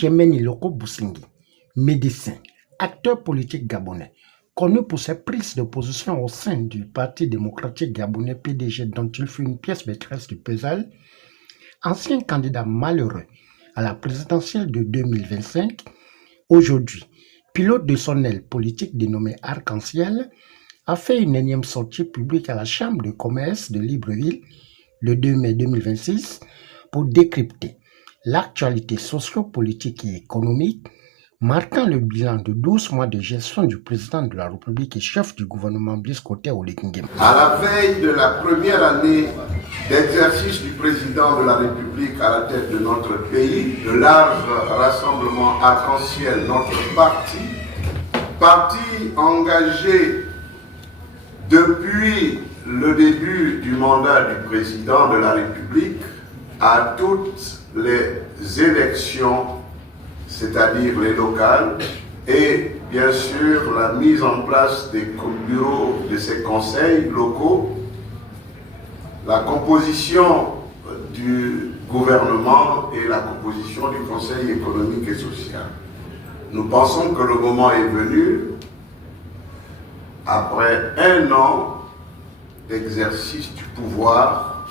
Benjamin Iloko Boussingi, médecin, acteur politique gabonais, connu pour ses prises de position au sein du Parti démocratique gabonais PDG dont il fut une pièce maîtresse du puzzle, ancien candidat malheureux à la présidentielle de 2025, aujourd'hui pilote de son aile politique dénommée Arc-en-Ciel, a fait une énième sortie publique à la Chambre de commerce de Libreville le 2 mai 2026 pour décrypter l'actualité socio-politique et économique, marquant le bilan de 12 mois de gestion du président de la République et chef du gouvernement Blaise Koté Oligui. À la veille de la première année d'exercice du président de la République à la tête de notre pays, le large rassemblement Arc-en-Ciel, notre parti engagé depuis le début du mandat du président de la République à toutes les élections, c'est-à-dire les locales, et bien sûr la mise en place des bureaux de ces conseils locaux, la composition du gouvernement et la composition du Conseil économique et social. Nous pensons que le moment est venu, après un an d'exercice du pouvoir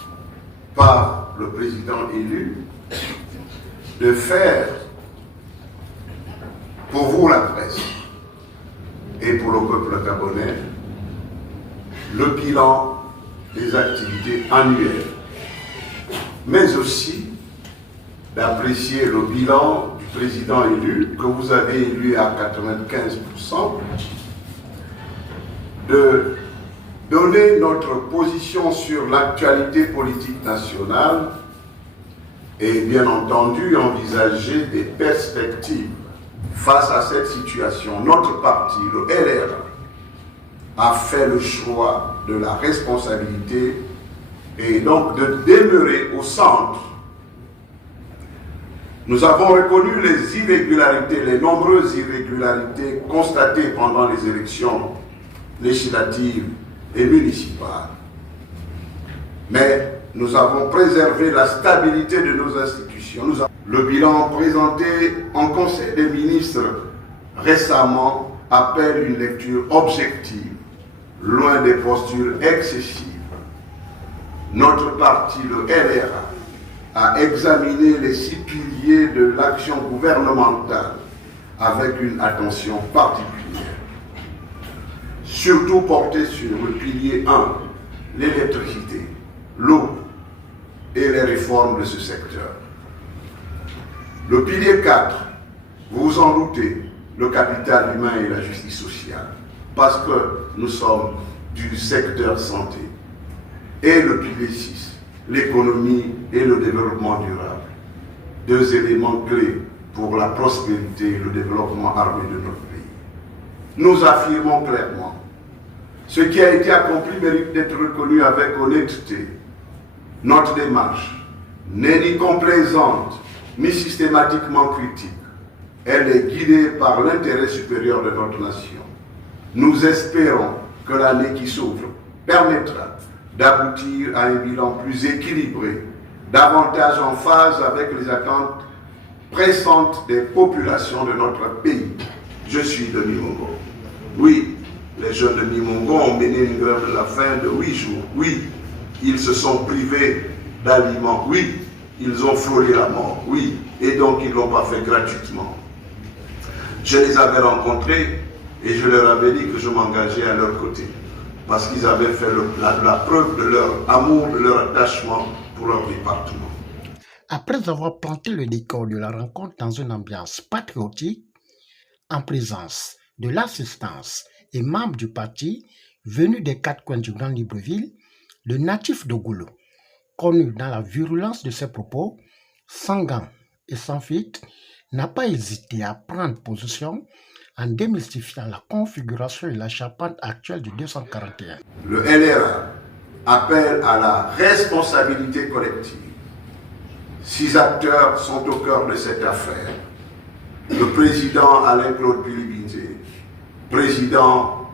par le président élu, de faire pour vous la presse et pour le peuple gabonais le bilan des activités annuelles, mais aussi d'apprécier le bilan du président élu, que vous avez élu à 95%, de donner notre position sur l'actualité politique nationale et bien entendu envisager des perspectives face à cette situation. Notre parti, le LR, a fait le choix de la responsabilité et donc de demeurer au centre. Nous avons reconnu les irrégularités, les nombreuses irrégularités constatées pendant les élections législatives et municipales. Mais nous avons préservé la stabilité de nos institutions. Le bilan présenté en Conseil des ministres récemment appelle une lecture objective, loin des postures excessives. Notre parti, le LRA, a examiné les 6 piliers de l'action gouvernementale avec une attention particulière. Surtout porté sur le pilier 1, l'électricité, l'eau et les réformes de ce secteur. Le pilier 4, vous vous en doutez, le capital humain et la justice sociale, parce que nous sommes du secteur santé. Et le pilier 6, l'économie et le développement durable, 2 éléments clés pour la prospérité et le développement armé de notre pays. Nous affirmons clairement, ce qui a été accompli mérite d'être reconnu avec honnêteté. Notre démarche n'est ni complaisante, ni systématiquement critique. Elle est guidée par l'intérêt supérieur de notre nation. Nous espérons que l'année qui s'ouvre permettra d'aboutir à un bilan plus équilibré, davantage en phase avec les attentes pressantes des populations de notre pays. Je suis de Nimongo. Oui, les jeunes de Nimongo ont mené une grève de la faim de 8 jours. Oui, ils se sont privés d'aliments. Oui, ils ont frôlé la mort. Oui, et donc ils ne l'ont pas fait gratuitement. Je les avais rencontrés et je leur avais dit que je m'engageais à leur côté. Parce qu'ils avaient fait la preuve de leur amour, de leur attachement pour leur département. Après avoir planté le décor de la rencontre dans une ambiance patriotique, en présence de l'assistance et membres du parti venus des 4 coins du Grand Libreville, le natif de Goulo, connu dans la virulence de ses propos, sans gants et sans filtre, n'a pas hésité à prendre position en démystifiant la configuration et la charpente actuelle du 241. Le LRA appelle à la responsabilité collective. 6 acteurs sont au cœur de cette affaire. Le président Alain-Claude Bilibinté, président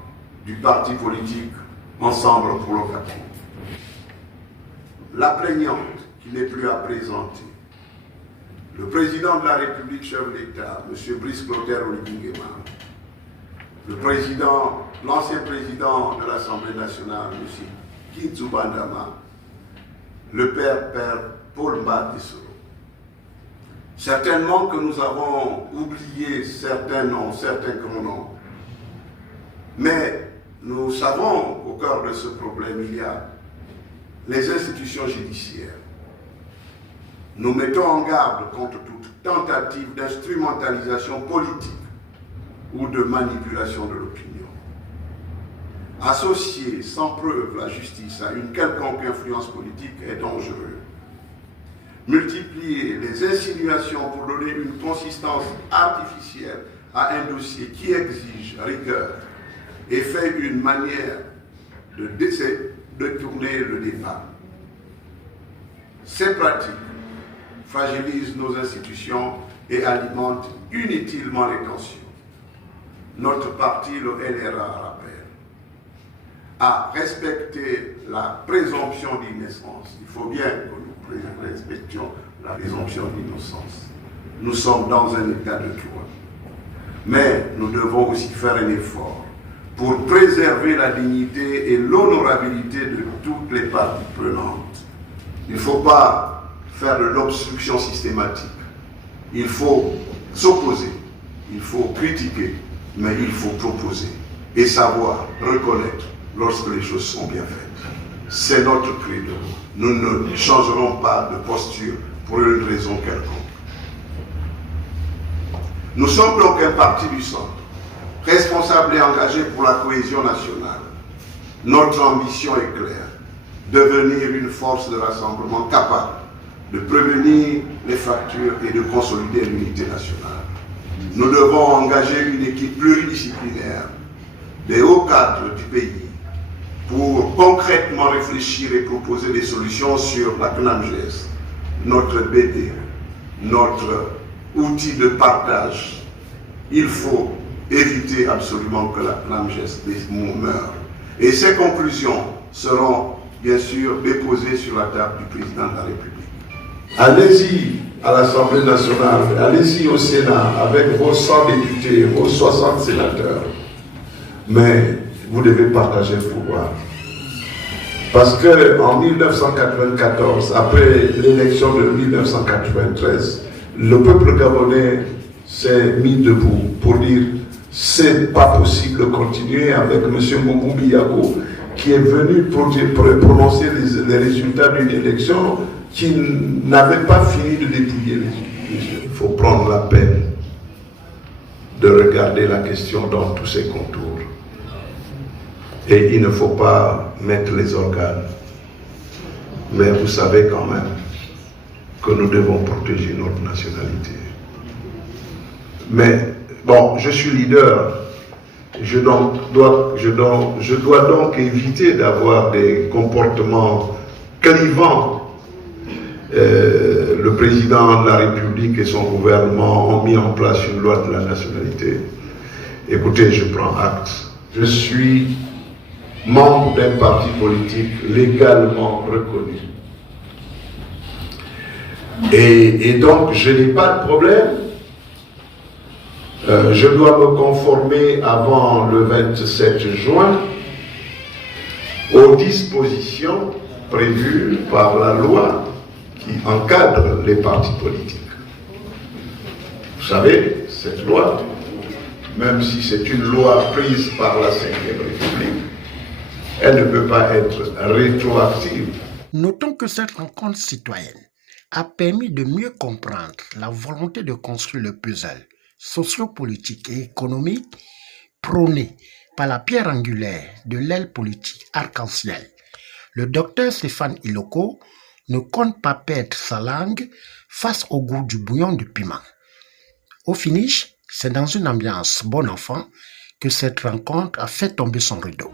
du parti politique Ensemble pour le Gabon. La plaignante qui n'est plus à présenter. le président de la République, chef d'État, M. Brice Clotaire Oligui-Nguema, l'ancien président de l'Assemblée nationale, M. Kizzu Bandama, le père Paul Mbadisoro. Certainement que nous avons oublié certains noms, certains grands noms, mais nous savons qu'au cœur de ce problème, il y a les institutions judiciaires. Nous mettons en garde contre toute tentative d'instrumentalisation politique ou de manipulation de l'opinion. Associer sans preuve la justice à une quelconque influence politique est dangereux. Multiplier les insinuations pour donner une consistance artificielle à un dossier qui exige rigueur et fait une manière de détourner le débat. Ces pratiques fragilisent nos institutions et alimentent inutilement les tensions. Notre parti, le LRA, rappelle à respecter la présomption d'innocence. Il faut bien que nous respections la présomption d'innocence. Nous sommes dans un état de droit. Mais nous devons aussi faire un effort pour préserver la dignité et l'honorabilité de toutes les parties prenantes. Il ne faut pas faire de l'obstruction systématique. Il faut s'opposer, il faut critiquer, mais il faut proposer et savoir reconnaître lorsque les choses sont bien faites. C'est notre credo. Nous ne changerons pas de posture pour une raison quelconque. Nous sommes donc un parti du centre, responsable et engagé pour la cohésion nationale. Notre ambition est claire, devenir une force de rassemblement capable de prévenir les fractures et de consolider l'unité nationale. Nous devons engager une équipe pluridisciplinaire des hauts cadres du pays pour concrètement réfléchir et proposer des solutions sur la CNAMGES, notre BD, notre outil de partage. Il faut éviter absolument que la CNAMGES meure. Et ces conclusions seront bien sûr déposées sur la table du président de la République. Allez-y à l'Assemblée nationale, allez-y au Sénat avec vos 100 députés, vos 60 sénateurs. Mais vous devez partager le pouvoir. Parce qu'en 1994, après l'élection de 1993, le peuple gabonais s'est mis debout pour dire c'est pas possible de continuer avec M. Moumoumi Yago qui est venu prononcer les résultats d'une élection qui n'avait pas fini de dépouiller les yeux. Il faut prendre la peine de regarder la question dans tous ses contours. Et il ne faut pas mettre les organes. Mais vous savez quand même que nous devons protéger notre nationalité. Mais bon, je suis leader. Je dois donc éviter d'avoir des comportements clivants. Le président de la République et son gouvernement ont mis en place une loi de la nationalité. Écoutez, je prends acte. Je suis membre d'un parti politique légalement reconnu. Et donc, je n'ai pas de problème. Je dois me conformer avant le 27 juin aux dispositions prévues par la loi qui encadre les partis politiques. Vous savez, cette loi, même si c'est une loi prise par la Ve République, elle ne peut pas être rétroactive. Notons que cette rencontre citoyenne a permis de mieux comprendre la volonté de construire le puzzle sociopolitique et économique prôné par la pierre angulaire de l'aile politique arc-en-ciel. Le docteur Stéphane Iloko ne compte pas perdre sa langue face au goût du bouillon de piment. Au finish, c'est dans une ambiance bon enfant que cette rencontre a fait tomber son rideau.